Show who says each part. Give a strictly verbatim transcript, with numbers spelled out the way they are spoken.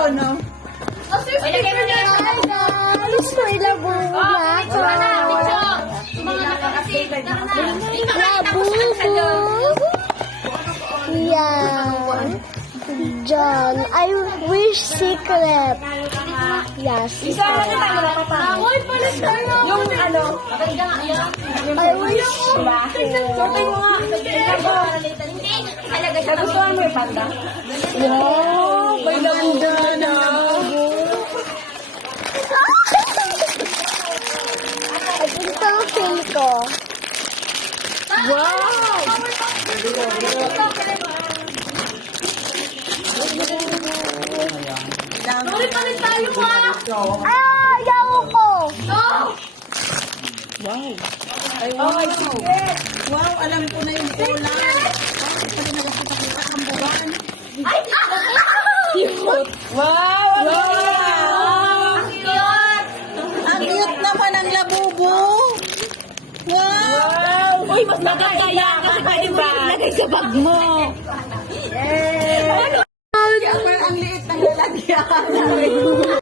Speaker 1: no?
Speaker 2: Ilagay mo na yung
Speaker 3: Alis mo ilago na.
Speaker 2: mga nakakasave. Tara na.
Speaker 3: Labubo. Yan. John, I wish secret. Yes.
Speaker 1: Isa na kita mo napapang.
Speaker 2: Uy, palis ka na.
Speaker 1: Yung ano,
Speaker 3: I wish
Speaker 1: sortay mo nga.
Speaker 2: Hindi. Talaga siya.
Speaker 1: Nagustuhan mo yung panda?
Speaker 3: Wow,
Speaker 1: May ganda na.
Speaker 3: ito ang feel ko.
Speaker 1: Wow!
Speaker 2: Uy, palis tayo ha.
Speaker 3: Ah, ayaw ko.
Speaker 2: No.
Speaker 1: Wow! Ay, wow! Oh, secret! Wow, alam ko na yung kulay. Bakit pa rin nagkakita ang buwan?
Speaker 2: Ay,
Speaker 1: Cute! Wow! Ang
Speaker 2: Ang cute.
Speaker 1: Ang cute naman ang labubo! Wow! Uy, mas maganda yan kasi pwede mo rin ilagay sa bag mo. Yay! Kaya ang liit ng lalagyan.